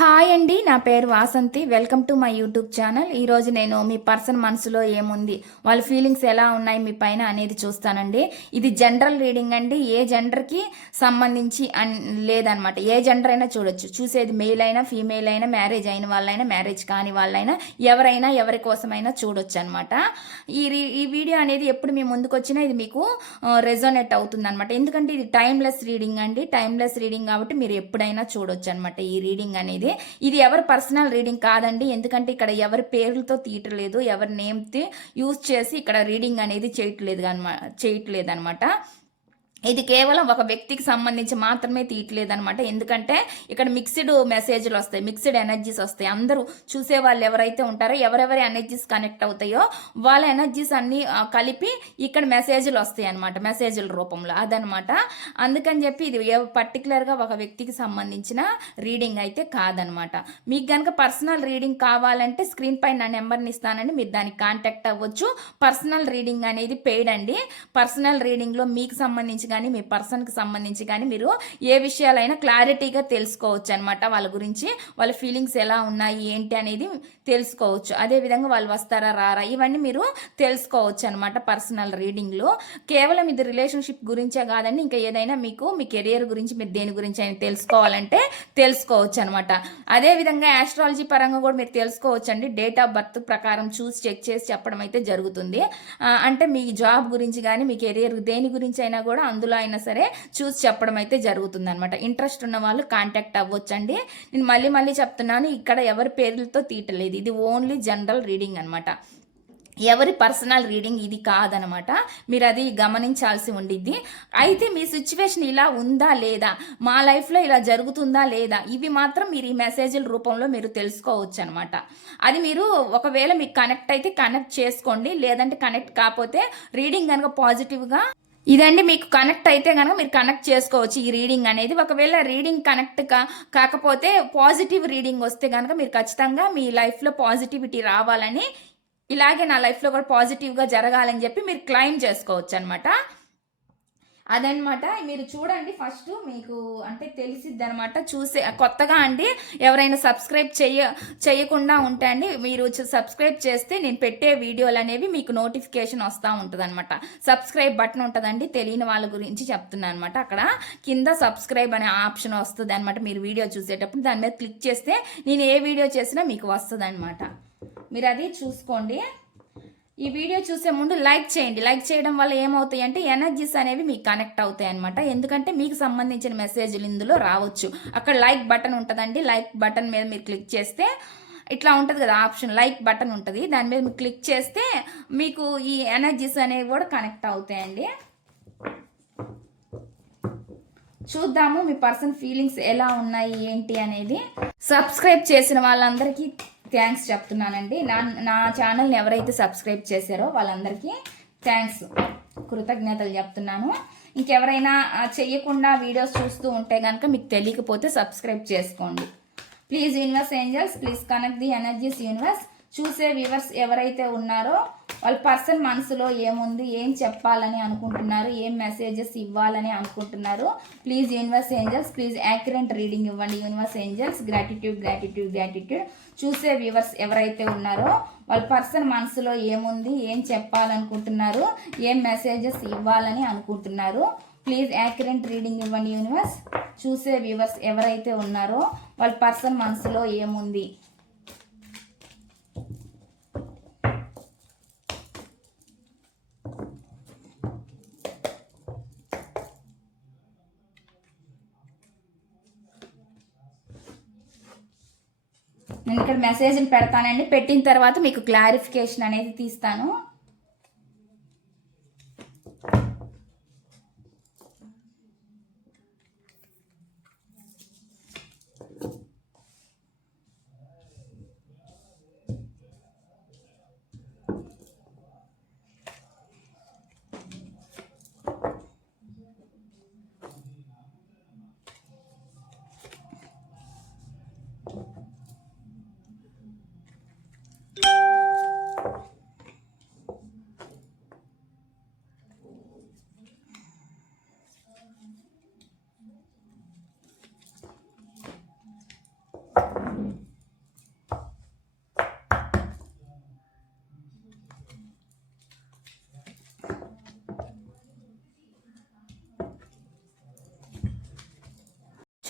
Hi అండి నా పేరు Vasanthi. Welcome to my YouTube channel. ఈరోజు నేను మీ పర్సన్ మనసులో ఏముంది వాళ్ళ ఫీలింగ్స్ ఎలా ఉన్నాయి మీ పైన అనేది చూస్తానండి. ఇది జనరల్ రీడింగ్ అండి. ఏ జెండర్కి సంబంధించి అన్ లేదనమాట. ఏ జెండర్ అయినా చూడొచ్చు. చూసేది మెయిల్ అయినా ఫీమేల్ అయినా మ్యారేజ్ అయిన వాళ్ళైనా మ్యారేజ్ కాని వాళ్ళైనా ఎవరైనా ఎవరి కోసమైనా చూడొచ్చు అనమాట ఈ రీ- ఈ వీడియో అనేది ఎప్పుడు మీ ముందుకు వచ్చినా ఇది మీకు రెజోనేట్ అవుతుంది అనమాట ఎందుకంటే ఇది టైమ్లెస్ రీడింగ్ అండి. టైమ్లెస్ రీడింగ్ కాబట్టి మీరు ఎప్పుడైనా చూడొచ్చు అనమాట ఈ రీడింగ్ అనేది. ఇది ఎవరి పర్సనల్ రీడింగ్ కాదండి. ఎందుకంటే ఇక్కడ ఎవరి పేర్లతో తీయట్లేదు ఎవరి నేమ్ యూజ్ చేసి ఇక్కడ రీడింగ్ అనేది చేయట్లేదు అనమాట చేయట్లేదు అనమాట ఇది కేవలం ఒక వ్యక్తికి సంబంధించి మాత్రమే తీయట్లేదు అనమాట ఎందుకంటే ఇక్కడ మిక్స్డ్ మెసేజ్లు వస్తాయి మిక్స్డ్ ఎనర్జీస్ వస్తాయి. అందరూ చూసే వాళ్ళు ఎవరైతే ఉంటారో ఎవరెవరి ఎనర్జీస్ కనెక్ట్ అవుతాయో వాళ్ళ ఎనర్జీస్ అన్నీ కలిపి ఇక్కడ మెసేజ్లు వస్తాయి అనమాట మెసేజ్ల రూపంలో. అదనమాట అందుకని చెప్పి ఇది పర్టికులర్గా ఒక వ్యక్తికి సంబంధించిన రీడింగ్ అయితే కాదనమాట మీకు కనుక పర్సనల్ రీడింగ్ కావాలంటే స్క్రీన్ పై నా నెంబర్ని ఇస్తానండి. మీరు దానికి కాంటాక్ట్ అవ్వచ్చు. పర్సనల్ రీడింగ్ అనేది పెయిడ్ అండి. పర్సనల్ రీడింగ్లో మీకు సంబంధించి కానీ మీ పర్సన్కి సంబంధించి కానీ మీరు ఏ విషయాలైనా క్లారిటీగా తెలుసుకోవచ్చు అనమాట వాళ్ళ గురించి వాళ్ళ ఫీలింగ్స్ ఎలా ఉన్నాయి ఏంటి అనేది తెలుసుకోవచ్చు. అదేవిధంగా వాళ్ళు వస్తారా రారా ఇవన్నీ మీరు తెలుసుకోవచ్చు అనమాట పర్సనల్ రీడింగ్లో. కేవలం ఇది రిలేషన్షిప్ గురించే కాదండి ఇంకా ఏదైనా మీకు మీ కెరియర్ గురించి మీరు దేని గురించి అయినా తెలుసుకోవాలంటే తెలుసుకోవచ్చు అనమాట అదేవిధంగా యాస్ట్రాలజీ పరంగా కూడా మీరు తెలుసుకోవచ్చు అండి డేట్ ఆఫ్ బర్త్ ప్రకారం చూసి చెక్ చేసి చెప్పడం అయితే జరుగుతుంది. అంటే మీ జాబ్ గురించి కానీ మీ కెరియర్ దేని గురించి అయినా కూడా అందులో అయినా సరే చూసి చెప్పడం అయితే జరుగుతుంది అనమాట ఇంట్రెస్ట్ ఉన్న వాళ్ళు కాంటాక్ట్ అవ్వచ్చండి. నేను మళ్ళీ మళ్ళీ చెప్తున్నాను ఇక్కడ ఎవరి పేర్లతో తీయటలేదు. ఇది ఓన్లీ జనరల్ రీడింగ్ అనమాట ఎవరి పర్సనల్ రీడింగ్ ఇది కాదనమాట మీరు అది గమనించాల్సి ఉండిద్ది. అయితే మీ సిచ్యువేషన్ ఇలా ఉందా లేదా? మా లైఫ్లో ఇలా జరుగుతుందా లేదా? ఇవి మాత్రం మీరు ఈ మెసేజ్ల రూపంలో మీరు తెలుసుకోవచ్చు అనమాట అది మీరు ఒకవేళ మీకు కనెక్ట్ అయితే కనెక్ట్ చేసుకోండి. లేదంటే కనెక్ట్ కాకపోతే రీడింగ్ కనుక పాజిటివ్గా ఇదండి మీకు కనెక్ట్ అయితే కనుక మీరు కనెక్ట్ చేసుకోవచ్చు ఈ రీడింగ్ అనేది. ఒకవేళ రీడింగ్ కనెక్ట్ కా కాకపోతే పాజిటివ్ రీడింగ్ వస్తే కనుక మీరు ఖచ్చితంగా మీ లైఫ్లో పాజిటివిటీ రావాలని ఇలాగే నా లైఫ్లో కూడా పాజిటివ్గా జరగాలని చెప్పి మీరు క్లైమ్ చేసుకోవచ్చు అనమాట అదనమాట. మీరు చూడండి ఫస్ట్ మీకు అంటే తెలిసిద్ది అనమాట చూసే కొత్తగా అండి ఎవరైనా సబ్స్క్రైబ్ చెయ్య చేయకుండా ఉంటే అండి మీరు సబ్స్క్రైబ్ చేస్తే నేను పెట్టే వీడియోలు అనేవి మీకు నోటిఫికేషన్ వస్తూ ఉంటుంది అనమాట సబ్స్క్రైబ్ బటన్ ఉంటుందండి తెలియని వాళ్ళ గురించి చెప్తున్నాను అనమాట అక్కడ. కింద సబ్స్క్రైబ్ అనే ఆప్షన్ వస్తుంది అనమాట మీరు వీడియో చూసేటప్పుడు దాని మీద క్లిక్ చేస్తే నేను ఏ వీడియో చేసినా మీకు వస్తుంది అనమాట మీరు అది చూసుకోండి. ఈ వీడియో చూసే ముందు లైక్ చేయండి. లైక్ చేయడం వల్ల ఏమవుతాయి అంటే ఎనర్జీస్ అనేవి మీకు కనెక్ట్ అవుతాయి అనమాట ఎందుకంటే మీకు సంబంధించిన మెసేజ్లు ఇందులో రావచ్చు. అక్కడ లైక్ బటన్ ఉంటుందండి. లైక్ బటన్ మీద మీరు క్లిక్ చేస్తే ఇట్లా ఉంటుంది కదా ఆప్షన్. లైక్ బటన్ ఉంటుంది. దాని మీద మీరు క్లిక్ చేస్తే మీకు ఈ ఎనర్జీస్ అనేవి కూడా కనెక్ట్ అవుతాయండి. చూద్దాము మీ పర్సన్ ఫీలింగ్స్ ఎలా ఉన్నాయి ఏంటి అనేది. సబ్స్క్రైబ్ చేసిన వాళ్ళందరికీ థ్యాంక్స్ చెప్తున్నానండి. నా నా ఛానల్ని ఎవరైతే సబ్స్క్రైబ్ చేశారో వాళ్ళందరికీ థ్యాంక్స్ కృతజ్ఞతలు చెప్తున్నాను. ఇంకెవరైనా చెయ్యకుండా వీడియోస్ చూస్తూ ఉంటే కనుక మీకు తెలియకపోతే సబ్స్క్రైబ్ చేసుకోండి. Please universe angels please connect the energies universe. చూసే వ్యూవర్స్ ఎవరైతే ఉన్నారో వాళ్ళ పర్సన్ మనసులో ఏముంది ఏం చెప్పాలని అనుకుంటున్నారు ఏం మెసేజెస్ ఇవ్వాలని అనుకుంటున్నారు please universe angels please accurate reading ఇవ్వండి universe angels. Gratitude gratitude gratitude చూసే వ్యూవర్స్ ఎవరైతే ఉన్నారో వాళ్ళ పర్సన్ మనసులో ఏముంది ఏం చెప్పాలనుకుంటున్నారు ఏం మెసేజెస్ ఇవ్వాలని అనుకుంటున్నారు ప్లీజ్ యాక్యురెంట్ రీడింగ్ ఇవ్వండి యూనివర్స్. చూసే వ్యూవర్స్ ఎవరైతే ఉన్నారో వాళ్ళ పర్సన్ మనసులో ఏముంది నేను ఇక్కడ మెసేజ్ని పెడతానండి. పెట్టిన తర్వాత మీకు క్లారిఫికేషన్ అనేది తీస్తాను.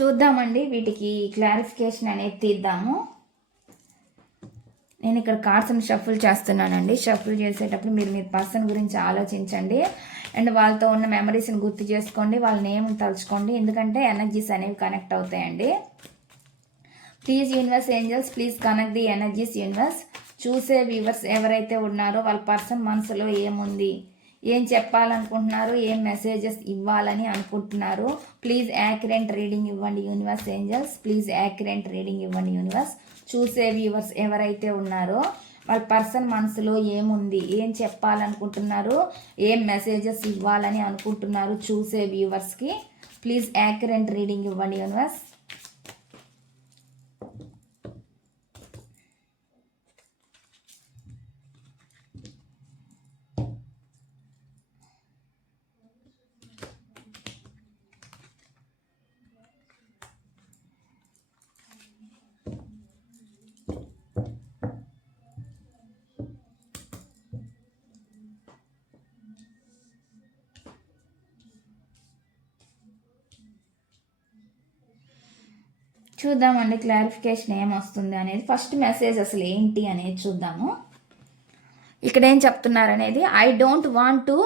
చూద్దామండి వీటికి క్లారిఫికేషన్ అనేది తీద్దాము. నేను ఇక్కడ కార్డ్స్ని షఫుల్ చేస్తున్నానండి. షఫుల్ చేసేటప్పుడు మీరు మీ పర్సన్ గురించి ఆలోచించండి. అండ్ వాళ్ళతో ఉన్న మెమరీస్ని గుర్తు చేసుకోండి. వాళ్ళ నేమ్ తలుచుకోండి. ఎందుకంటే ఎనర్జీస్ అనేవి కనెక్ట్ అవుతాయండి. Please universe angels please connect the energies universe చూసే వ్యూవర్స్ ఎవరైతే ఉన్నారో వాళ్ళ పర్సన్ మనసులో ఏముంది? ఏం చెప్పాలనుకుంటున్నారు ఏం మెసేజెస్ ఇవ్వాలని అనుకుంటున్నారు ప్లీజ్ యాక్యురెంట్ రీడింగ్ ఇవ్వండి universe angels please accurate reading ఇవ్వండి యూనివర్స్ చూసే వ్యూవర్స్ ఎవరైతే ఉన్నారో వాళ్ళ పర్సన్ మనసులో ఏముంది ఏం చెప్పాలనుకుంటున్నారు ఏం మెసేజెస్ ఇవ్వాలని అనుకుంటున్నారు చూసే వ్యూవర్స్కి ప్లీజ్ యాక్యురెంట్ రీడింగ్ ఇవ్వండి యూనివర్స్ చూద్దామండి క్లారిఫికేషన్ ఏమొస్తుంది అనేది. ఫస్ట్ మెసేజ్ అసలు ఏంటి అనేది చూద్దాము. ఇక్కడ ఏం చెప్తున్నారు అనేది I don't want to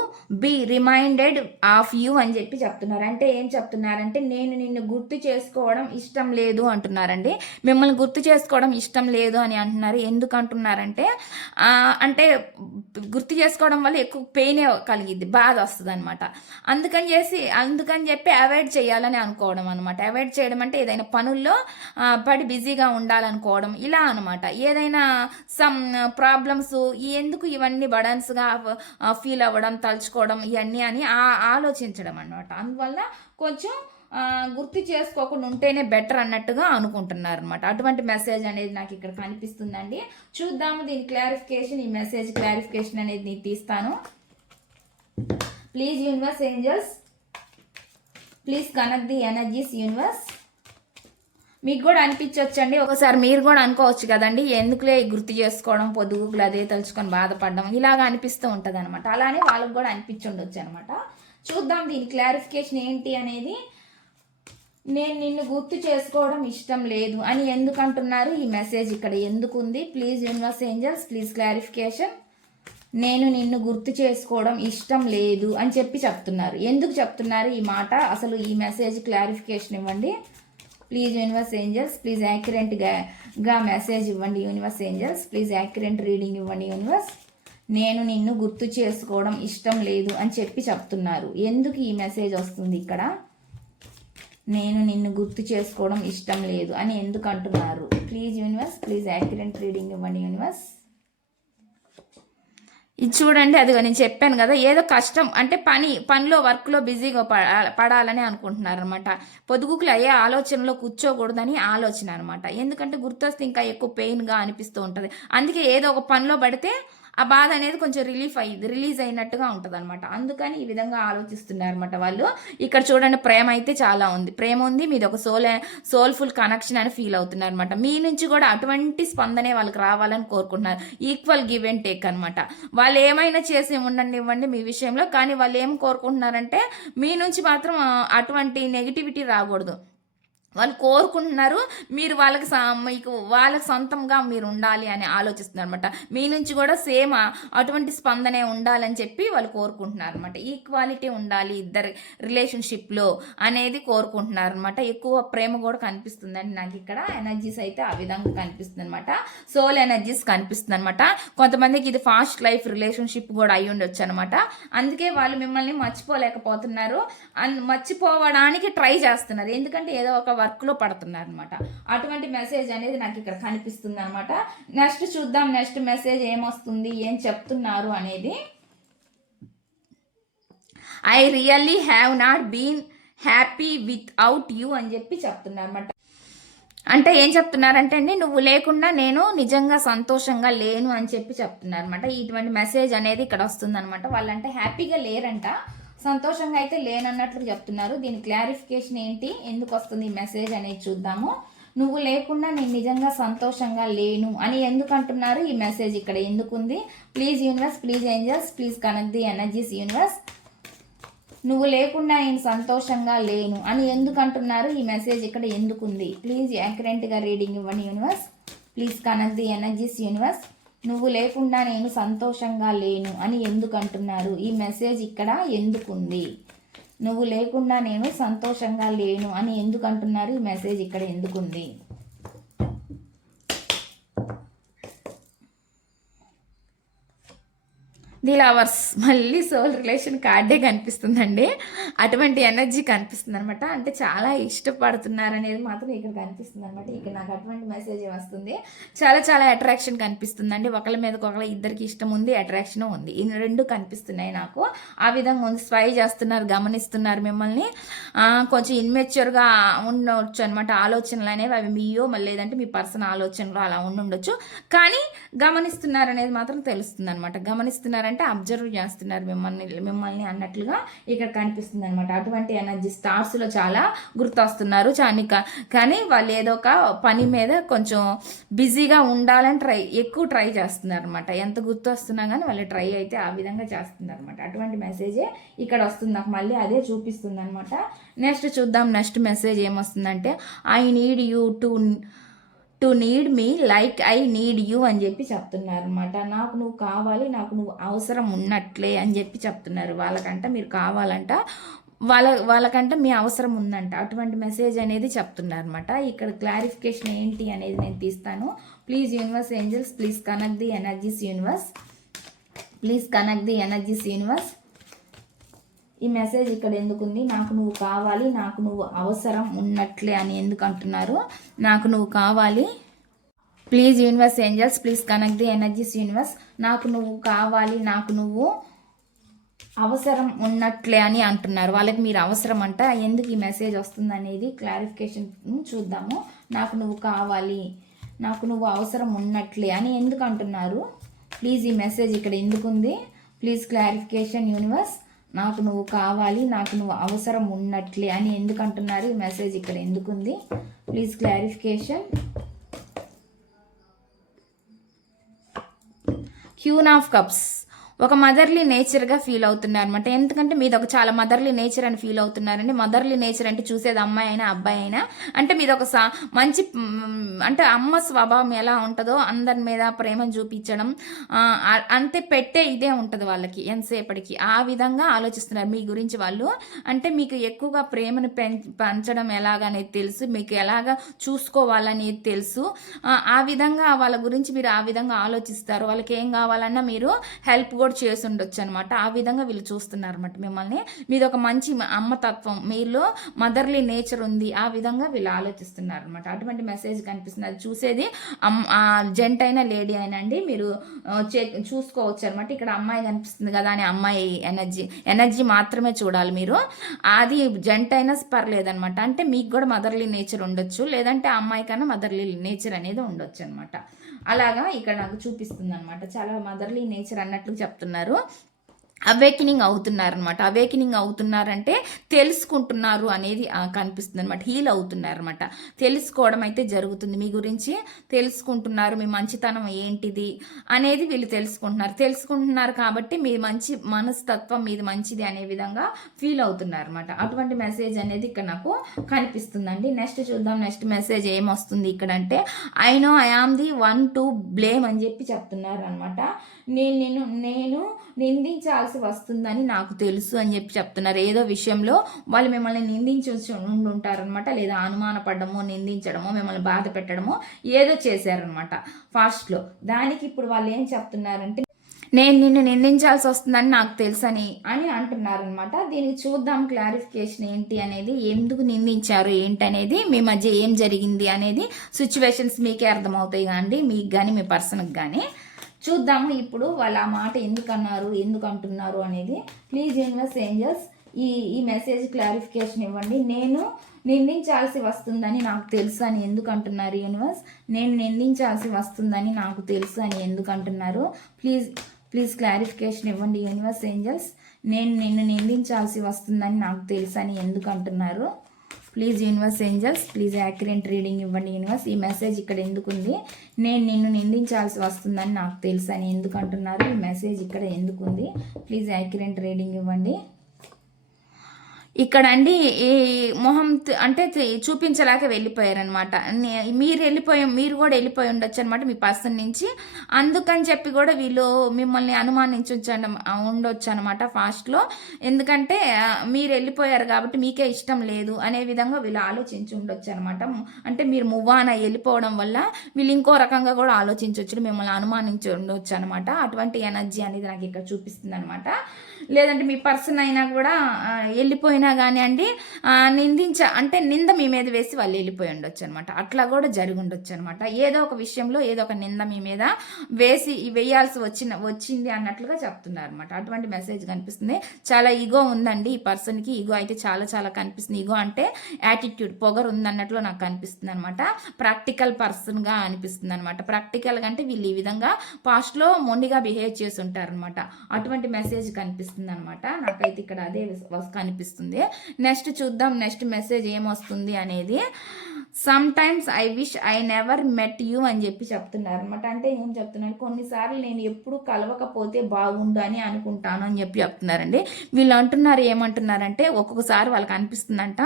be reminded of you అని చెప్పి చెప్తున్నారు. అంటే ఏం చెప్తున్నారంటే నేను నిన్ను గుర్తు చేసుకోవడం ఇష్టం లేదు అంటున్నారండి. మిమ్మల్ని గుర్తు చేసుకోవడం ఇష్టం లేదు అని అంటున్నారు. ఎందుకు అంటున్నారంటే అంటే గుర్తు చేసుకోవడం వల్ల ఎక్కువ పెయిన్ కలిగిద్ది బాధ వస్తుంది అనమాట అందుకని చేసి అందుకని చెప్పి అవాయిడ్ చేయాలని అనుకోవడం అనమాట అవాయిడ్ చేయడం అంటే ఏదైనా పనుల్లో పడి బిజీగా ఉండాలనుకోవడం ఇలా అనమాట ఏదైనా సమ్ ప్రాబ్లమ్స్ ఎందుకు ఇవన్నీ బడన్స్గా ఫీల్ అవ్వడం తలుచుకోవడం ఇవన్నీ అని ఆలోచించడం అనమాట అందువల్ల కొంచెం గుర్తు చేసుకోకుండా ఉంటేనే బెటర్ అన్నట్టుగా అనుకుంటున్నారు అనమాట అటువంటి మెసేజ్ అనేది నాకు ఇక్కడ కనిపిస్తుందండి. చూద్దాము దీని క్లారిఫికేషన్ ఈ మెసేజ్ క్లారిఫికేషన్ అనేది నేను తీస్తాను. Please universe angels please connect the energies universe మీకు కూడా అనిపించవచ్చండి ఒకసారి మీరు కూడా అనుకోవచ్చు కదండి ఎందుకులే గుర్తు చేసుకోవడం పొద్దుగుకులు అదే తలుచుకొని బాధపడడం ఇలాగ అనిపిస్తూ ఉంటుంది అనమాట అలానే వాళ్ళకి కూడా అనిపించి ఉండొచ్చు అనమాట చూద్దాం దీని క్లారిఫికేషన్ ఏంటి అనేది. నేను నిన్ను గుర్తు చేసుకోవడం ఇష్టం లేదు అని ఎందుకు అంటున్నారు? ఈ మెసేజ్ ఇక్కడ ఎందుకు ఉంది? Please universe angels please clarification. నేను నిన్ను గుర్తు చేసుకోవడం ఇష్టం లేదు అని చెప్పి చెప్తున్నారు. ఎందుకు చెప్తున్నారు ఈ మాట? అసలు ఈ మెసేజ్ క్లారిఫికేషన్ ఇవ్వండి. ప్లీజ్ యూనివర్స్ ఏంజల్స్ ప్లీజ్ యాక్యురెంట్గా గా మెసేజ్ ఇవ్వండి universe angels please accurate reading ఇవ్వండి యూనివర్స్ నేను నిన్ను గుర్తు చేసుకోవడం ఇష్టం లేదు అని చెప్పి చెప్తున్నారు. ఎందుకు ఈ మెసేజ్ వస్తుంది ఇక్కడ? నేను నిన్ను గుర్తు చేసుకోవడం ఇష్టం లేదు అని ఎందుకు అంటున్నారు? Please universe please accurate reading ఇవ్వండి యూనివర్స్ ఇది చూడండి అదిగో నేను చెప్పాను కదా ఏదో కష్టం అంటే పని పనిలో వర్క్లో బిజీగా పడాలని అనుకుంటున్నారు అనమాట పొదుగుకులు అయ్యే ఆలోచనలో కూర్చోకూడదని ఆలోచన అనమాట ఎందుకంటే గుర్తొస్తే ఇంకా ఎక్కువ పెయిన్గా అనిపిస్తూ ఉంటుంది. అందుకే ఏదో ఒక పనిలో పడితే ఆ బాధ అనేది కొంచెం రిలీఫ్ అయ్యింది రిలీజ్ అయినట్టుగా ఉంటుంది అనమాట అందుకని ఈ విధంగా ఆలోచిస్తున్నారు అనమాట వాళ్ళు. ఇక్కడ చూడండి ప్రేమ అయితే చాలా ఉంది. ప్రేమ ఉంది మీది ఒక సోల్ సోల్ఫుల్ కనెక్షన్ అని ఫీల్ అవుతున్నారు అనమాట మీ నుంచి కూడా అటువంటి స్పందనే వాళ్ళకి రావాలని కోరుకుంటున్నారు. ఈక్వల్ గివ్ అండ్ టేక్ అనమాట వాళ్ళు ఏమైనా చేసి ఉండండి ఇవ్వండి మీ విషయంలో కానీ వాళ్ళు ఏం కోరుకుంటున్నారంటే మీ నుంచి మాత్రం అటువంటి నెగిటివిటీ రాకూడదు. వాళ్ళు కోరుకుంటున్నారు మీరు వాళ్ళకి స- మీకు వాళ్ళకి సొంతంగా మీరు ఉండాలి అని ఆలోచిస్తున్నారు అనమాట మీ నుంచి కూడా సేమ్ అటువంటి స్పందనే ఉండాలని చెప్పి వాళ్ళు కోరుకుంటున్నారు అనమాట ఈక్వాలిటీ ఉండాలి ఇద్దరు రిలేషన్షిప్లో అనేది కోరుకుంటున్నారు అనమాట ఎక్కువ ప్రేమ కూడా కనిపిస్తుందండి నాకు ఇక్కడ. ఎనర్జీస్ అయితే ఆ విధంగా కనిపిస్తుంది అనమాట సోల్ ఎనర్జీస్ కనిపిస్తుంది అనమాట కొంతమందికి ఇది ఫాస్ట్ లైఫ్ రిలేషన్షిప్ కూడా అయి ఉండొచ్చు అనమాట అందుకే వాళ్ళు మిమ్మల్ని మర్చిపోలేకపోతున్నారు. అన్ మర్చిపోవడానికి ట్రై చేస్తున్నారు. ఎందుకంటే ఏదో ఒక వర్క్లో పడుతున్నారు అనమాట అటువంటి మెసేజ్ అనేది నాకు ఇక్కడ కనిపిస్తుంది అనమాట నెక్స్ట్ చూద్దాం నెక్స్ట్ మెసేజ్ ఏమొస్తుంది ఏం చెప్తున్నారు అనేది. I really have not been happy without you అని చెప్పి చెప్తున్నారు అనమాట అంటే ఏం చెప్తున్నారంటే అండి నువ్వు లేకుండా నేను నిజంగా సంతోషంగా లేను అని చెప్పి చెప్తున్నారు అనమాట ఇటువంటి మెసేజ్ అనేది ఇక్కడ వస్తుంది అనమాట వాళ్ళంటే హ్యాపీగా లేరంట. సంతోషంగా అయితే లేనన్నట్లు చెప్తున్నారు. దీని క్లారిఫికేషన్ ఏంటి? ఎందుకు వస్తుంది ఈ మెసేజ్ అనేది చూద్దాము. నువ్వు లేకుండా నేను నిజంగా సంతోషంగా లేను అని ఎందుకు అంటున్నారు? ఈ మెసేజ్ ఇక్కడ ఎందుకుంది? Please universe please angels please connect the energies universe. నువ్వు లేకుండా నేను సంతోషంగా లేను అని ఎందుకు అంటున్నారు? ఈ మెసేజ్ ఇక్కడ ఎందుకుంది? ప్లీజ్ యాక్యురెంట్గా రీడింగ్ ఇవ్వండి universe. Please connect the energies universe. నువ్వు లేకుండా నేను సంతోషంగా లేను అని ఎందుకు అంటున్నారు ఈ మెసేజ్ ఇక్కడ ఎందుకుంది? నువ్వు లేకుండా నేను సంతోషంగా లేను అని ఎందుకు అంటున్నారు ఈ మెసేజ్ ఇక్కడ ఎందుకుంది? ది లవర్స్ మళ్ళీ సోల్ రిలేషన్ కార్డే కనిపిస్తుందండి. అటువంటి ఎనర్జీ కనిపిస్తుంది అనమాట అంటే చాలా ఇష్టపడుతున్నారు అనేది మాత్రం ఇక్కడ కనిపిస్తుంది అనమాట ఇక్కడ నాకు అటువంటి మెసేజ్ వస్తుంది. చాలా చాలా అట్రాక్షన్ కనిపిస్తుందండి. ఒకళ్ళ మీద ఒకళ్ళ ఇద్దరికి ఇష్టం ఉంది అట్రాక్షన్ ఉంది. ఈ రెండు కనిపిస్తున్నాయి నాకు. ఆ విధంగా ఉంది. స్వై చేస్తున్నారు గమనిస్తున్నారు మిమ్మల్ని. కొంచెం ఇన్మెచ్యూర్గా ఉండవచ్చు అనమాట ఆలోచనలు అనేవి అవి మీయో మళ్ళీ లేదంటే మీ పర్సన్ ఆలోచనలు అలా ఉండుండొచ్చు కానీ గమనిస్తున్నారు అనేది మాత్రం తెలుస్తుంది అనమాట గమనిస్తున్నారని అంటే అబ్జర్వ్ చేస్తున్నారు మిమ్మల్ని మిమ్మల్ని అన్నట్లుగా ఇక్కడ కనిపిస్తుంది అనమాట అటువంటి ఎనర్జీ స్టార్స్లో చాలా గుర్తొస్తున్నారు చాని కా- కానీ వాళ్ళు ఏదో ఒక పని మీద కొంచెం బిజీగా ఉండాలని ట్రై ఎక్కువ ట్రై చేస్తున్నారు అనమాట ఎంత గుర్తొస్తున్నా కానీ వాళ్ళు ట్రై అయితే ఆ విధంగా చేస్తున్నారు అనమాట అటువంటి మెసేజే ఇక్కడ వస్తుంది. నాకు మళ్ళీ అదే చూపిస్తుంది అనమాట నెక్స్ట్ చూద్దాం. నెక్స్ట్ మెసేజ్ ఏమొస్తుందంటే I need you to to need me like I need you అని చెప్పి చెప్తున్నారు అనమాట నాకు నువ్వు కావాలి నాకు నువ్వు అవసరం ఉన్నట్లే అని చెప్పి చెప్తున్నారు. వాళ్ళకంట మీరు కావాలంట వాళ్ళ వాళ్ళకంట మీ అవసరం ఉందంట. అటువంటి మెసేజ్ అనేది చెప్తున్నారు అనమాట ఇక్కడ క్లారిఫికేషన్ ఏంటి అనేది నేను తీస్తాను. Please universe angels please connect the energies universe please connect the energies universe ఈ మెసేజ్ ఇక్కడ ఎందుకుంది? నాకు నువ్వు కావాలి నాకు నువ్వు అవసరం ఉన్నట్లే అని ఎందుకు అంటున్నారు? నాకు నువ్వు కావాలి. Please universe angels please connect the energies universe నాకు నువ్వు కావాలి నాకు నువ్వు అవసరం ఉన్నట్లే అని అంటున్నారు. వాళ్ళకి మీరు అవసరం అంట ఎందుకు ఈ మెసేజ్ వస్తుంది అనేది క్లారిఫికేషన్ చూద్దాము. నాకు నువ్వు కావాలి నాకు నువ్వు అవసరం ఉన్నట్లే అని ఎందుకు అంటున్నారు? ప్లీజ్ ఈ మెసేజ్ ఇక్కడ ఎందుకుంది? ప్లీజ్ క్లారిఫికేషన్ యూనివర్స్ నాకు నువ్వు కావాలి నాకు నువ్వు అవసరం ఉన్నట్లే అని ఎందుకు అంటున్నారు ఈ మెసేజ్ ఇక్కడ ఎందుకుంది? Please clarification queen of cups ఒక మదర్లీ నేచర్గా ఫీల్ అవుతున్నారు అనమాట ఎందుకంటే మీది ఒక చాలా మదర్లీ నేచర్ అని ఫీల్ అవుతున్నారండి. మదర్లీ నేచర్ అంటే చూసేది అమ్మాయి అయినా అబ్బాయి అయినా. అంటే మీది ఒక సా మంచి అంటే అమ్మ స్వభావం ఎలా ఉంటుందో అందరి మీద ప్రేమను చూపించడం అంతే పెట్టే ఇదే ఉంటుంది వాళ్ళకి ఎంతసేపటికి. ఆ విధంగా ఆలోచిస్తున్నారు మీ గురించి వాళ్ళు. అంటే మీకు ఎక్కువగా ప్రేమను పెంచడం ఎలాగనేది తెలుసు. మీకు ఎలాగ చూసుకోవాలనేది తెలుసు. ఆ, ఆ విధంగా వాళ్ళ గురించి మీరు ఆ విధంగా ఆలోచిస్తారు. వాళ్ళకి ఏం కావాలన్నా మీరు హెల్ప్ కూడా చేసి ఉండొచ్చు అనమాట ఆ విధంగా వీళ్ళు చూస్తున్నారు అనమాట మిమ్మల్ని. మీది ఒక మంచి అమ్మతత్వం మీలో మదర్లీ నేచర్ ఉంది. ఆ విధంగా వీళ్ళు ఆలోచిస్తున్నారు అనమాట అటువంటి మెసేజ్ కనిపిస్తుంది. అది చూసేది అమ్ జెంట్ అయినా లేడీ అయినా అండి. మీరు చూసుకోవచ్చు అనమాట ఇక్కడ అమ్మాయి కనిపిస్తుంది కదా అని అమ్మాయి ఎనర్జీ ఎనర్జీ మాత్రమే చూడాలి మీరు. అది జెంట్ అయినా పర్లేదనమాట అంటే మీకు కూడా మదర్లీ నేచర్ ఉండొచ్చు. లేదంటే అమ్మాయి కన్నా మదర్లీ నేచర్ అనేది ఉండొచ్చు అనమాట అలాగా ఇక్కడ నాకు చూపిస్తుంది అనమాట చాలా మదర్లీ నేచర్ అన్నట్లు చెప్తున్నారు. అవేకినింగ్ అవుతున్నారనమాట అవేకినింగ్ అవుతున్నారంటే తెలుసుకుంటున్నారు అనేది కనిపిస్తుంది అనమాట హీల్ అవుతున్నారనమాట తెలుసుకోవడం అయితే జరుగుతుంది. మీ గురించి తెలుసుకుంటున్నారు. మీ మంచితనం ఏంటిది అనేది వీళ్ళు తెలుసుకుంటున్నారు. తెలుసుకుంటున్నారు కాబట్టి మీ మంచి మనస్తత్వం మీది మంచిది అనే విధంగా ఫీల్ అవుతున్నారు అనమాట అటువంటి మెసేజ్ అనేది ఇక్కడ నాకు కనిపిస్తుందండి. నెక్స్ట్ చూద్దాం. నెక్స్ట్ మెసేజ్ ఏమొస్తుంది ఇక్కడ అంటే I know I am the one to blame అని చెప్పి చెప్తున్నారు అనమాట నేను నేను నేను నిందించాల్సి వస్తుందని నాకు తెలుసు అని చెప్పి చెప్తున్నారు. ఏదో విషయంలో వాళ్ళు మిమ్మల్ని నిందించి ఉంటారనమాట లేదా అనుమానపడడమో నిందించడమో మిమ్మల్ని బాధ పెట్టడమో ఏదో చేశారనమాట ఫాస్ట్లో. దానికి ఇప్పుడు వాళ్ళు ఏం చెప్తున్నారంటే నేను నిన్ను నిందించాల్సి వస్తుందని నాకు తెలుసని అని అంటున్నారనమాట దీనికి చూద్దాం క్లారిఫికేషన్ ఏంటి అనేది ఎందుకు నిందించారు ఏంటి అనేది మీ మధ్య ఏం జరిగింది అనేది సిచ్యువేషన్స్ మీకే అర్థమవుతాయి కానీ మీకు కానీ మీ పర్సన్కి కానీ చూద్దాము ఇప్పుడు వాళ్ళు ఆ మాట ఎందుకు అన్నారు ఎందుకు అంటున్నారు అనేది. ప్లీజ్ యూనివర్స్ ఏంజల్స్ ఈ ఈ మెసేజ్ క్లారిఫికేషన్ ఇవ్వండి. నేను నిందించాల్సి వస్తుందని నాకు తెలుసు అని ఎందుకు అంటున్నారు యూనివర్స్ నేను నిందించాల్సి వస్తుందని నాకు తెలుసు అని ఎందుకు అంటున్నారు ప్లీజ్ ప్లీజ్ క్లారిఫికేషన్ ఇవ్వండి యూనివర్స్ ఏంజల్స్ నేను నిన్ను నిందించాల్సి వస్తుందని నాకు తెలుసు అని ఎందుకు అంటున్నారు please universe angels please accurate reading ఇవ్వండి యూనివర్స్ ఈ మెసేజ్ ఇక్కడ ఎందుకుంది? నేను నిన్ను నిందించాల్సి వస్తుందని నాకు తెలుసు అని ఎందుకు అంటున్నారు ఈ మెసేజ్ ఇక్కడ ఎందుకు ఉంది ప్లీజ్ యాక్యురెంట్ రీడింగ్ ఇవ్వండి. ఇక్కడ అండి ఈ మొహం అంటే చూపించలేక వెళ్ళిపోయారనమాట మీరు వెళ్ళిపోయి మీరు కూడా వెళ్ళిపోయి ఉండొచ్చు అనమాట మీ పర్సన్ నుంచి. అందుకని చెప్పి కూడా వీళ్ళు మిమ్మల్ని అనుమానించవచ్చు ఉండొచ్చు అనమాట ఫాస్ట్లో. ఎందుకంటే మీరు వెళ్ళిపోయారు కాబట్టి మీకే ఇష్టం లేదు అనే విధంగా వీళ్ళు ఆలోచించి ఉండొచ్చు అనమాట అంటే మీరు మూవ్ ఆన్ అయ్యి వెళ్ళిపోవడం వల్ల వీళ్ళు ఇంకో రకంగా కూడా ఆలోచించవచ్చు మిమ్మల్ని అనుమానించి ఉండొచ్చు అనమాట అటువంటి ఎనర్జీ అనేది నాకు ఇక్కడ చూపిస్తుంది అనమాట లేదంటే మీ పర్సన్ అయినా కూడా వెళ్ళిపోయినా కానీ అండి నిందించ అంటే నింద మీ మీద వేసి వాళ్ళు వెళ్ళిపోయి ఉండొచ్చు అనమాట అట్లా కూడా జరిగి ఉండొచ్చు అనమాట ఏదో ఒక విషయంలో ఏదో ఒక నింద మీ మీద వేసి వేయాల్సి వచ్చిన వచ్చింది అన్నట్లుగా చెప్తున్నారు అనమాట అటువంటి మెసేజ్ కనిపిస్తుంది. చాలా ఈగో ఉందండి ఈ పర్సన్కి ఈగో అయితే చాలా చాలా కనిపిస్తుంది. ఈగో అంటే యాటిట్యూడ్ పొగరు ఉందన్నట్లు నాకు కనిపిస్తుంది అనమాట ప్రాక్టికల్ పర్సన్గా అనిపిస్తుంది అనమాట ప్రాక్టికల్గా అంటే వీళ్ళు ఈ విధంగా పాస్ట్లో మొండిగా బిహేవ్ చేసి ఉంటారనమాట అటువంటి మెసేజ్ కనిపిస్తుంది. అనమాట నాకైతే ఇక్కడ అదే విస్- వస్- కనిపిస్తుంది. నెక్స్ట్ చూద్దాం నెక్స్ట్ మెసేజ్ ఏమొస్తుంది అనేది. Sometimes I wish I never met you అని చెప్పి చెప్తున్నారు అనమాట అంటే ఏం చెప్తున్నారు కొన్నిసార్లు నేను ఎప్పుడు కలవకపోతే బాగుండు అని అనుకుంటాను అని చెప్పి చెప్తున్నారండి. వీళ్ళు అంటున్నారు ఏమంటున్నారంటే ఒక్కొక్కసారి వాళ్ళకి అనిపిస్తుందంట.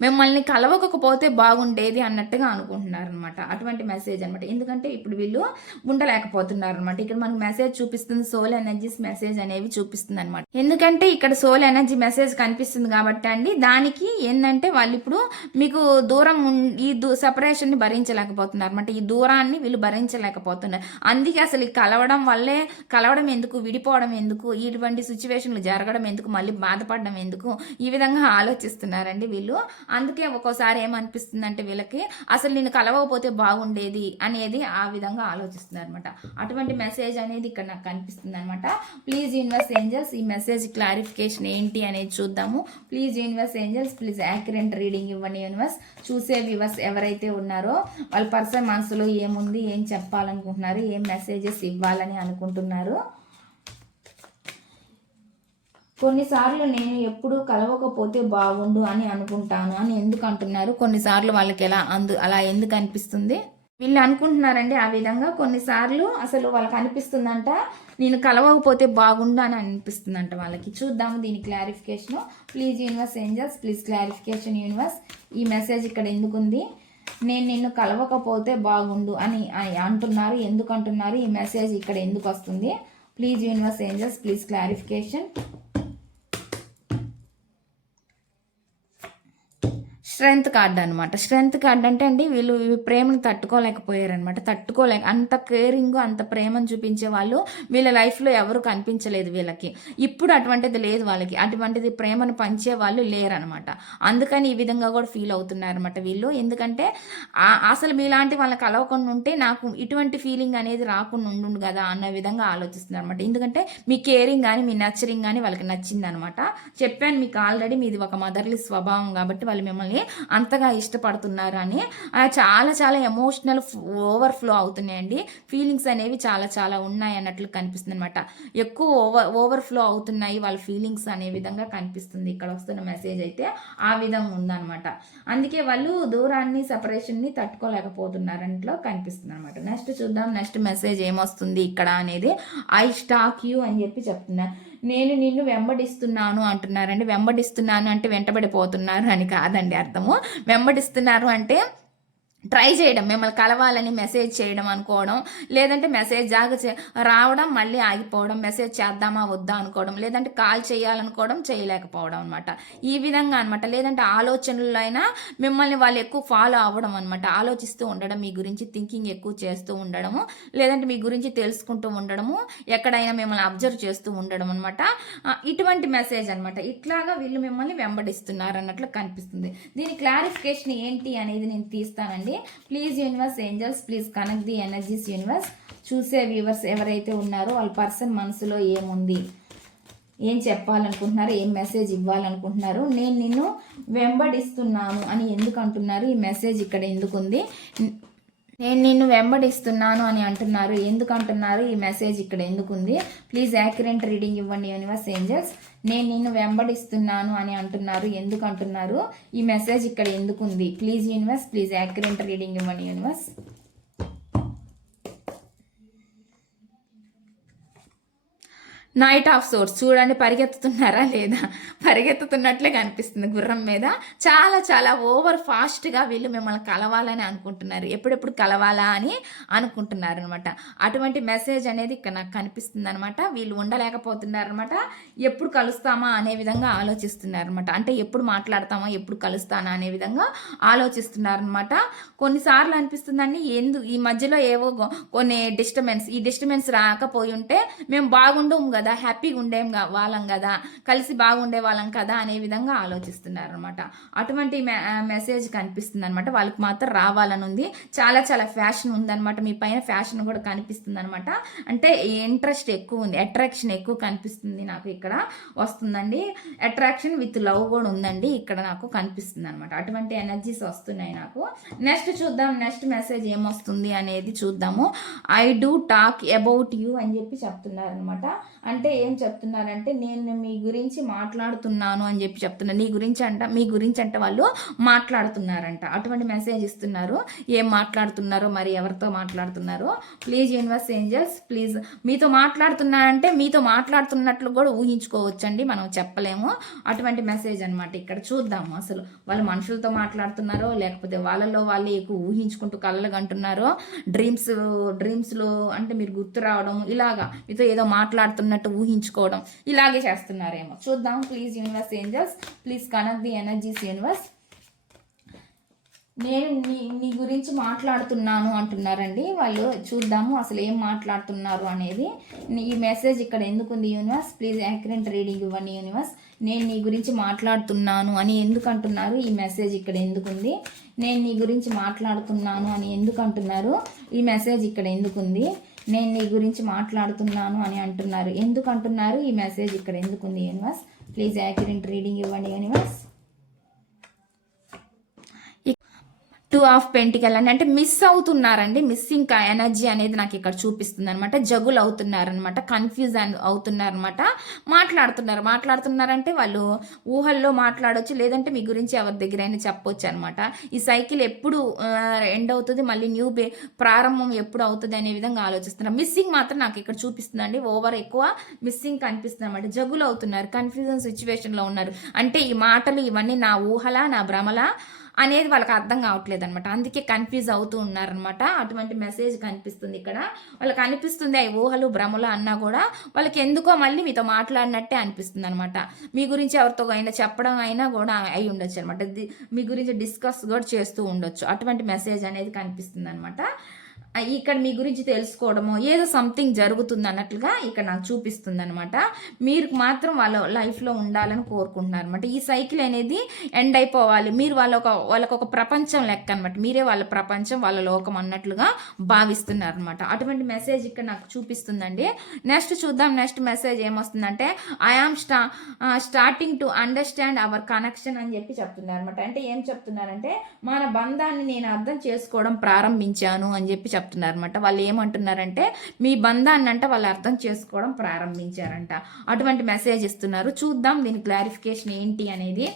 మిమ్మల్ని కలవకపోతే బాగుండేది అన్నట్టుగా అనుకుంటున్నారు అనమాట అటువంటి మెసేజ్ అనమాట ఎందుకంటే ఇప్పుడు వీళ్ళు ఉండలేకపోతున్నారు అనమాట ఇక్కడ మనకు మెసేజ్ చూపిస్తుంది సోల్ ఎనర్జీస్ మెసేజ్ అనేవి చూపిస్తుంది అనమాట ఎందుకంటే ఇక్కడ సోల్ ఎనర్జీ మెసేజ్ కనిపిస్తుంది కాబట్టి అండి దానికి ఏంటంటే వాళ్ళు ఇప్పుడు మీకు దూరం ఈ దూ సపరేషన్ని భరించలేకపోతున్నారు అనమాట ఈ దూరాన్ని వీళ్ళు భరించలేకపోతున్నారు. అందుకే అసలు ఈ కలవడం వల్లే కలవడం ఎందుకు విడిపోవడం ఎందుకు ఇటువంటి సిచ్యువేషన్లు జరగడం ఎందుకు మళ్ళీ బాధపడడం ఎందుకు ఈ విధంగా ఆలోచిస్తున్నారండి వీళ్ళు. అందుకే ఒక్కోసారి ఏమనిపిస్తుంది అంటే వీళ్ళకి అసలు నేను కలవకపోతే బాగుండేది అనేది ఆ విధంగా ఆలోచిస్తుంది అనమాట అటువంటి మెసేజ్ అనేది ఇక్కడ నాకు కనిపిస్తుంది అనమాట ప్లీజ్ యూనివర్స్ ఏంజల్స్ ఈ మెసేజ్ క్లారిఫికేషన్ ఏంటి అనేది చూద్దాము. Please universe angels please accurate reading ఇవ్వండి యూనివర్స్ చూసే వ్యూవర్స్ ఎవరైతే ఉన్నారో వాళ్ళ పర్సన్ మనసులో ఏముంది ఏం చెప్పాలనుకుంటున్నారు ఏం మెసేజెస్ ఇవ్వాలని అనుకుంటున్నారు కొన్నిసార్లు నేను ఎప్పుడు కలవకపోతే బాగుండు అని అనుకుంటాను అని ఎందుకు అంటున్నారు? కొన్నిసార్లు వాళ్ళకి ఎలా అందు అలా ఎందుకు అనిపిస్తుంది? వీళ్ళు అనుకుంటున్నారండి ఆ విధంగా. కొన్నిసార్లు అసలు వాళ్ళకి అనిపిస్తుందంట నేను కలవకపోతే బాగుండు అని అనిపిస్తుందంట వాళ్ళకి. చూద్దాము దీని clarification. Please universe angels please clarification universe. ఈ మెసేజ్ ఇక్కడ ఎందుకు ఉంది? నేను నిన్ను కలవకపోతే బాగుండు అని అని అంటున్నారు ఎందుకు అంటున్నారు? ఈ మెసేజ్ ఇక్కడ ఎందుకు వస్తుంది? Please universe angels please clarification. Strength card అనమాట స్ట్రెంత్ కార్డ్ అంటే అండి వీళ్ళు ప్రేమను తట్టుకోలేకపోయారనమాట తట్టుకోలేక అంత కేరింగ్ అంత ప్రేమను చూపించే వాళ్ళు వీళ్ళ లైఫ్లో ఎవరు కనిపించలేదు వీళ్ళకి. ఇప్పుడు అటువంటిది లేదు వాళ్ళకి. అటువంటిది ప్రేమను పంచే వాళ్ళు లేరనమాట అందుకని ఈ విధంగా కూడా ఫీల్ అవుతున్నారనమాట వీళ్ళు. ఎందుకంటే అసలు మీలాంటి వాళ్ళని కలవకుండా ఉంటే నాకు ఇటువంటి ఫీలింగ్ అనేది రాకుండా ఉండు కదా అన్న విధంగా ఆలోచిస్తున్నారు అనమాట ఎందుకంటే మీ కేరింగ్ కానీ మీ నర్చరింగ్ కానీ వాళ్ళకి నచ్చిందనమాట చెప్పాను మీకు ఆల్రెడీ మీది ఒక మదర్లీ స్వభావం కాబట్టి వాళ్ళు మిమ్మల్ని అంతగా ఇష్టపడుతున్నారు అని చాలా చాలా ఎమోషనల్ ఓవర్ఫ్లో అవుతున్నాయండి. ఫీలింగ్స్ అనేవి చాలా చాలా ఉన్నాయి అన్నట్లు కనిపిస్తుంది అనమాట ఎక్కువ ఓవర్ ఓవర్ఫ్లో అవుతున్నాయి వాళ్ళ ఫీలింగ్స్ అనే విధంగా కనిపిస్తుంది. ఇక్కడ వస్తున్న మెసేజ్ అయితే ఆ విధంగా ఉందన్నమాట. అందుకే వాళ్ళు దూరాన్ని సపరేషన్ని తట్టుకోలేకపోతున్నారంట్లో కనిపిస్తుంది అనమాట నెక్స్ట్ చూద్దాం. నెక్స్ట్ మెసేజ్ ఏమొస్తుంది ఇక్కడ అనేది? ఐ స్టాక్ యూ అని చెప్పి చెప్తున్నారు నేను నిన్ను వెంబడిస్తున్నాను అంటున్నారండి. వెంబడిస్తున్నాను అంటే వెంటబడిపోతున్నారు అని కాదండి అర్థము. వెంబడిస్తున్నారు అంటే ట్రై చేయడం మిమ్మల్ని కలవాలని మెసేజ్ చేయడం అనుకోవడం లేదంటే మెసేజ్ జాగ చే- రావడం మళ్ళీ ఆగిపోవడం మెసేజ్ చేద్దామా వద్దా అనుకోవడం లేదంటే కాల్ చేయాలనుకోవడం చేయలేకపోవడం అనమాట ఈ విధంగా అనమాట లేదంటే ఆలోచనలు అయినా మిమ్మల్ని వాళ్ళు ఎక్కువ ఫాలో అవ్వడం అనమాట ఆలోచిస్తూ ఉండడం మీ గురించి థింకింగ్ ఎక్కువ చేస్తూ ఉండడము లేదంటే మీ గురించి తెలుసుకుంటూ ఉండడము ఎక్కడైనా మిమ్మల్ని అబ్జర్వ్ చేస్తూ ఉండడం అనమాట ఇటువంటి మెసేజ్ అనమాట ఇట్లాగా వీళ్ళు మిమ్మల్ని వెంబడిస్తున్నారు అన్నట్లు కనిపిస్తుంది. దీని క్లారిఫికేషన్ ఏంటి అనేది నేను తీస్తానండి. Please universe angels please connect the energies universe చూసే వ్యూవర్స్ ఎవరైతే ఉన్నారో వాళ్ళ పర్సన్ మనసులో ఏముంది? ఏం చెప్పాలనుకుంటున్నారు? ఏం మెసేజ్ ఇవ్వాలనుకుంటున్నారు? నేను నిన్ను వెంబడిస్తున్నాను అని ఎందుకు అంటున్నారు? ఈ మెసేజ్ ఇక్కడ ఎందుకుంది? నేను నిన్ను వెంబడిస్తున్నాను అని అంటున్నారు. ఎందుకు అంటున్నారు ఈ మెసేజ్ ఇక్కడ ఎందుకు ఉంది ప్లీజ్ యాక్యురెంట్ రీడింగ్ ఇవ్వండి యూనివర్స్ ఏంజల్స్ నేను నిన్ను వెంబడిస్తున్నాను అని అంటున్నారు. ఎందుకు అంటున్నారు ఈ మెసేజ్ ఇక్కడ ఎందుకు ఉంది please universe please accurate reading ఇవ్వండి యూనివర్స్ నైట్ ఆఫ్ సోర్స్ చూడండి పరిగెత్తుతున్నారా లేదా? పరిగెత్తుతున్నట్లే కనిపిస్తుంది గుర్రం మీద. చాలా చాలా ఓవర్ ఫాస్ట్గా వీళ్ళు మిమ్మల్ని కలవాలని అనుకుంటున్నారు. ఎప్పుడెప్పుడు కలవాలా అని అనుకుంటున్నారు అనమాట అటువంటి మెసేజ్ అనేది ఇక్కడ నాకు కనిపిస్తుంది అనమాట వీళ్ళు ఉండలేకపోతున్నారు అనమాట ఎప్పుడు కలుస్తామా అనే విధంగా ఆలోచిస్తున్నారు అనమాట అంటే ఎప్పుడు మాట్లాడతామా ఎప్పుడు కలుస్తానా అనే విధంగా ఆలోచిస్తున్నారు అనమాట కొన్నిసార్లు అనిపిస్తుందండి ఎందు ఈ మధ్యలో ఏవో కొన్ని డిస్టర్బెన్స్ ఈ డిస్టర్బెన్స్ రాకపోయి ఉంటే మేము బాగుండము కదా హ్యాపీగా ఉండేం వాళ్ళం కదా కలిసి బాగుండే వాళ్ళం కదా అనే విధంగా ఆలోచిస్తున్నారు అనమాట అటువంటి మెసేజ్ కనిపిస్తుంది అనమాట వాళ్ళకి మాత్రం రావాలని ఉంది. చాలా చాలా ఫ్యాషన్ ఉందనమాట మీ పైన ఫ్యాషన్ కూడా కనిపిస్తుంది అనమాట అంటే ఇంట్రెస్ట్ ఎక్కువ ఉంది. అట్రాక్షన్ ఎక్కువ కనిపిస్తుంది నాకు ఇక్కడ. వస్తుందండి. అట్రాక్షన్ విత్ లవ్ కూడా ఉందండి. ఇక్కడ నాకు కనిపిస్తుంది అనమాట అటువంటి ఎనర్జీస్ వస్తున్నాయి నాకు. నెక్స్ట్ చూద్దాం. నెక్స్ట్ మెసేజ్ ఏమొస్తుంది అనేది చూద్దాము. I do talk about you అని చెప్పి చెప్తున్నారు అనమాట అంటే ఏం చెప్తున్నారంటే నేను మీ గురించి మాట్లాడుతున్నాను అని చెప్పి చెప్తున్నాను నీ గురించి అంట మీ గురించి అంట వాళ్ళు మాట్లాడుతున్నారంట. అటువంటి మెసేజ్ ఇస్తున్నారు. ఏం మాట్లాడుతున్నారో మరి ఎవరితో మాట్లాడుతున్నారో. ప్లీజ్ యూనివర్స్ ఏంజల్స్ ప్లీజ్ మీతో మాట్లాడుతున్నారంటే మీతో మాట్లాడుతున్నట్లు కూడా ఊహించుకోవచ్చండి. మనం చెప్పలేము. అటువంటి మెసేజ్ అనమాట ఇక్కడ చూద్దాము అసలు వాళ్ళు మనుషులతో మాట్లాడుతున్నారో లేకపోతే వాళ్ళలో వాళ్ళు ఎక్కువ ఊహించుకుంటూ కళ్ళలు కంటున్నారో. డ్రీమ్స్ డ్రీమ్స్లో అంటే మీరు గుర్తు రావడం ఇలాగా మీతో ఏదో మాట్లాడుతున్నట్టు ఊహించుకోవడం ఇలాగే చేస్తున్నారేమో. చూద్దాం please universe angels please connect the energies universe నేను నీ నీ గురించి మాట్లాడుతున్నాను అంటున్నారండి. వాళ్ళు చూద్దాము అసలు ఏం మాట్లాడుతున్నారు అనేది. నీ- ఈ మెసేజ్ ఇక్కడ ఎందుకుంది యూనివర్స్ ప్లీజ్ యాక్రెంట్ రీడింగ్ ఇవ్వండి యూనివర్స్ నేను నీ గురించి మాట్లాడుతున్నాను అని ఎందుకు అంటున్నారు? ఈ మెసేజ్ ఇక్కడ ఎందుకు ఉంది నేను నీ గురించి మాట్లాడుతున్నాను అని ఎందుకు అంటున్నారు? ఈ మెసేజ్ ఇక్కడ ఎందుకుంది? నేను నీ గురించి మాట్లాడుతున్నాను అని అంటున్నారు. ఎందుకు అంటున్నారు? ఈ మెసేజ్ ఇక్కడ ఎందుకుంది యూనివర్స్? ప్లీజ్ యాక్యురెంట్ రీడింగ్ ఇవ్వండి యూనివర్స్. టూ ఆఫ్ పెంటికల్ అని. అంటే మిస్ అవుతున్నారండి. మిస్సింగ్ ఎనర్జీ అనేది నాకు ఇక్కడ చూపిస్తుంది అనమాట జగులు అవుతున్నారనమాట కన్ఫ్యూజ్ అవుతున్నారనమాట మాట్లాడుతున్నారు. మాట్లాడుతున్నారంటే వాళ్ళు ఊహల్లో మాట్లాడవచ్చు లేదంటే మీ గురించి ఎవరి దగ్గరైనా చెప్పొచ్చు అనమాట ఈ సైకిల్ ఎప్పుడు ఎండ్ అవుతుంది మళ్ళీ న్యూ బే ప్రారంభం ఎప్పుడు అవుతుంది అనే విధంగా ఆలోచిస్తున్నారు. మిస్సింగ్ మాత్రం నాకు ఇక్కడ చూపిస్తుందండి. ఓవర్ ఎక్కువ మిస్సింగ్ కనిపిస్తుంది అనమాట జగులు అవుతున్నారు. కన్ఫ్యూజన్ సిచ్యువేషన్లో ఉన్నారు. అంటే ఈ మాటలు ఇవన్నీ నా ఊహలా నా భ్రమలా? అనేది వాళ్ళకి అర్థం కావట్లేదు అనమాట అందుకే కన్ఫ్యూజ్ అవుతూ ఉన్నారనమాట అటువంటి మెసేజ్ కనిపిస్తుంది ఇక్కడ. వాళ్ళకి అనిపిస్తుంది అవి ఊహలు భ్రమలు అన్నా కూడా వాళ్ళకి ఎందుకో మళ్ళీ మీతో మాట్లాడినట్టే అనిపిస్తుంది అనమాట మీ గురించి ఎవరితో అయినా చెప్పడం అయినా కూడా అయి ఉండొచ్చు అనమాట మీ గురించి డిస్కస్ కూడా చేస్తూ ఉండొచ్చు. అటువంటి మెసేజ్ అనేది కనిపిస్తుంది అనమాట ఇక్కడ మీ గురించి తెలుసుకోవడమో ఏదో సంథింగ్ జరుగుతుంది అన్నట్లుగా ఇక్కడ నాకు చూపిస్తుంది అనమాట మీరు మాత్రం వాళ్ళ లైఫ్లో ఉండాలని కోరుకుంటున్నారు అనమాట ఈ సైకిల్ అనేది ఎండ్ అయిపోవాలి. మీరు వాళ్ళ ఒక వాళ్ళకు ఒక ప్రపంచం లెక్క అనమాట మీరే వాళ్ళ ప్రపంచం వాళ్ళ లోకం అన్నట్లుగా భావిస్తున్నారు అనమాట అటువంటి మెసేజ్ ఇక్కడ నాకు చూపిస్తుందండి. నెక్స్ట్ చూద్దాం. నెక్స్ట్ మెసేజ్ ఏమొస్తుందంటే I am sta starting to understand our connection అని చెప్పి చెప్తున్నారు అనమాట అంటే ఏం చెప్తున్నారంటే మన బంధాన్ని నేను అర్థం చేసుకోవడం ప్రారంభించాను అని చెప్పి చెప్తున్నారు అనమాట వాళ్ళు ఏమంటున్నారంటే మీ బంధాన్ని అంటే వాళ్ళు అర్థం చేసుకోవడం ప్రారంభించారంట. అటువంటి మెసేజ్ ఇస్తున్నారు. చూద్దాం దీని క్లారిఫికేషన్ ఏంటి అనేది.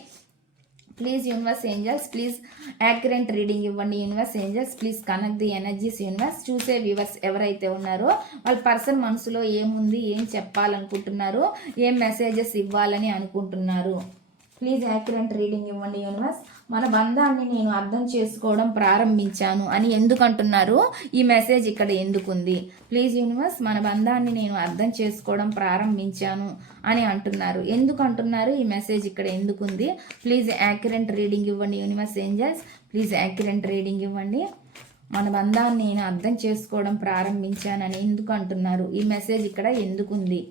Please universe angels please accurate reading ఇవ్వండి. Universe angels please connect the energies universe చూసే వ్యూవర్స్ ఎవరైతే ఉన్నారో వాళ్ళ పర్సన్ మనసులో ఏముంది ఏం చెప్పాలనుకుంటున్నారు ఏం మెసేజెస్ ఇవ్వాలని అనుకుంటున్నారు. ప్లీజ్ యాక్యురెంట్ రీడింగ్ ఇవ్వండి యూనివర్స్ మన బంధాన్ని నేను అర్థం చేసుకోవడం ప్రారంభించాను అని ఎందుకు అంటున్నారు ఈ మెసేజ్ ఇక్కడ ఎందుకుంది? ప్లీజ్ యూనివర్స్ మన బంధాన్ని నేను అర్థం చేసుకోవడం ప్రారంభించాను అని అంటున్నారు. ఎందుకు అంటున్నారు ఈ మెసేజ్ ఇక్కడ ఎందుకుంది? ప్లీజ్ యాక్యురెంట్ రీడింగ్ ఇవ్వండి universe angels. Please accurate reading ఇవ్వండి. మన బంధాన్ని నేను అర్థం చేసుకోవడం ప్రారంభించానని ఎందుకు అంటున్నారు ఈ మెసేజ్ ఇక్కడ ఎందుకుంది?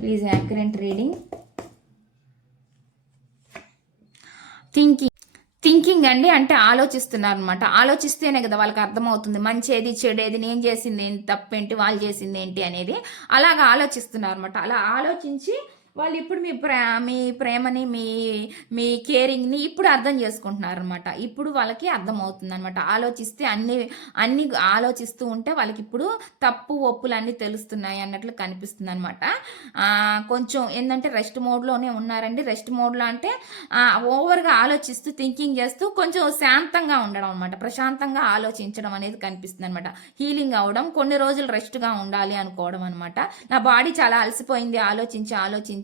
Please accurate reading. Thinking thinking అండి అంటే ఆలోచిస్తున్నారు అనమాట ఆలోచిస్తేనే కదా వాళ్ళకి అర్థమవుతుంది. మంచేది చెడేది నేను చేసింది ఏంటి తప్పేంటి వాళ్ళు చేసింది ఏంటి అనేది అలాగా ఆలోచిస్తున్నారు అనమాట అలా ఆలోచించి వాళ్ళు ఇప్పుడు మీ ప్రే మీ ప్రేమని మీ మీ కేరింగ్ని ఇప్పుడు అర్థం చేసుకుంటున్నారు అనమాట ఇప్పుడు వాళ్ళకి అర్థమవుతుంది అనమాట ఆలోచిస్తే అన్ని అన్ని ఆలోచిస్తూ ఉంటే వాళ్ళకి ఇప్పుడు తప్పు ఒప్పులు అన్నీ తెలుస్తున్నాయి అన్నట్లు కనిపిస్తుంది అనమాట కొంచెం ఏంటంటే రెస్ట్ మోడ్లోనే ఉన్నారండి. రెస్ట్ మోడ్లో అంటే ఓవర్గా ఆలోచిస్తూ థింకింగ్ చేస్తూ కొంచెం శాంతంగా ఉండడం అనమాట ప్రశాంతంగా ఆలోచించడం అనేది కనిపిస్తుంది అనమాట హీలింగ్ అవ్వడం కొన్ని రోజులు రెస్ట్గా ఉండాలి అనుకోవడం అనమాట నా బాడీ చాలా అలసిపోయింది. ఆలోచించి ఆలోచించి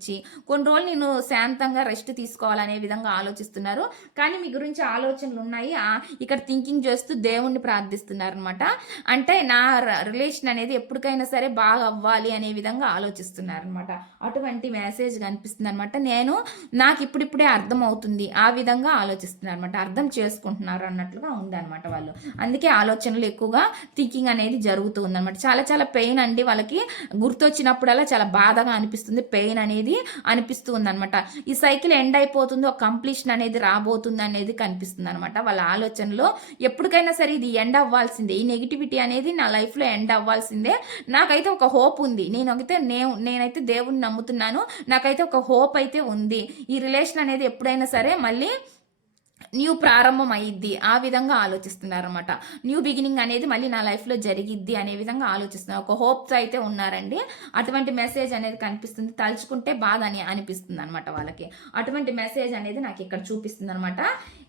కొన్ని రోజులు నేను శాంతంగా రెస్ట్ తీసుకోవాలనే విధంగా ఆలోచిస్తున్నారు. కానీ మీ గురించి ఆలోచనలు ఉన్నాయి. ఇక్కడ థింకింగ్ చేస్తూ దేవుణ్ణి ప్రార్థిస్తున్నారు అనమాట అంటే నా రిలేషన్ అనేది ఎప్పటికైనా సరే బాగా అవ్వాలి అనే విధంగా ఆలోచిస్తున్నారు అనమాట అటువంటి మెసేజ్ కనిపిస్తుంది అనమాట నేను నాకు ఇప్పుడిప్పుడే అర్థం అవుతుంది ఆ విధంగా ఆలోచిస్తున్నారు అనమాట అర్థం చేసుకుంటున్నారు అన్నట్లుగా ఉందన్నమాట వాళ్ళు. అందుకే ఆలోచనలు ఎక్కువగా థింకింగ్ అనేది జరుగుతూ ఉందన్నమాట. చాలా చాలా పెయిన్ అండి వాళ్ళకి. గుర్తొచ్చినప్పుడల్లా చాలా బాధగా అనిపిస్తుంది. పెయిన్ అనేది అనిపిస్తూ ఉందన్నమాట ఈ సైకిల్ ఎండ్ అయిపోతుంది ఒక కంప్లీషన్ అనేది రాబోతుంది అనేది కనిపిస్తుంది అనమాట వాళ్ళ ఆలోచనలో ఎప్పటికైనా సరే ఇది ఎండ్ అవ్వాల్సిందే. ఈ నెగిటివిటీ అనేది నా లైఫ్లో ఎండ్ అవ్వాల్సిందే. నాకైతే ఒక హోప్ ఉంది. నేను అయితే నేను నేనైతే దేవుణ్ణి నమ్ముతున్నాను. నాకైతే ఒక హోప్ అయితే ఉంది. ఈ రిలేషన్ అనేది ఎప్పుడైనా సరే మళ్ళీ న్యూ ప్రారంభం అయ్యిద్ది ఆ విధంగా ఆలోచిస్తున్నారనమాట న్యూ బిగినింగ్ అనేది మళ్ళీ నా లైఫ్లో జరిగిద్ది అనే విధంగా ఆలోచిస్తున్నారు. ఒక హోప్స్ అయితే ఉన్నారండి. అటువంటి మెసేజ్ అనేది కనిపిస్తుంది. తలుచుకుంటే బాధ అని అనిపిస్తుంది అనమాట వాళ్ళకి. అటువంటి మెసేజ్ అనేది నాకు ఇక్కడ చూపిస్తుంది అనమాట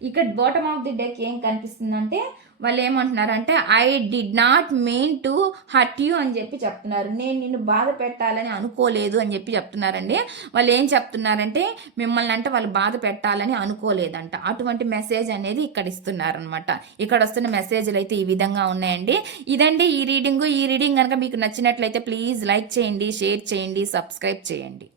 ఇక్కడ బాటమ్ ఆఫ్ ది డెక్ ఏం కనిపిస్తుందంటే వాళ్ళు ఏమంటున్నారంటే I did not mean to hurt you అని చెప్పి చెప్తున్నారు. నేను నిన్ను బాధ పెట్టాలని అనుకోలేదు అని చెప్పి చెప్తున్నారండి. వాళ్ళు ఏం చెప్తున్నారంటే మిమ్మల్ని అంటే వాళ్ళు బాధ పెట్టాలని అనుకోలేదంట. అటువంటి మెసేజ్ అనేది ఇక్కడ ఇస్తున్నారనమాట ఇక్కడ వస్తున్న మెసేజ్లు అయితే ఈ విధంగా ఉన్నాయండి. ఇదండి ఈ రీడింగ్. ఈ రీడింగ్ కనుక మీకు నచ్చినట్లయితే ప్లీజ్ లైక్ చేయండి షేర్ చేయండి సబ్స్క్రైబ్ చేయండి.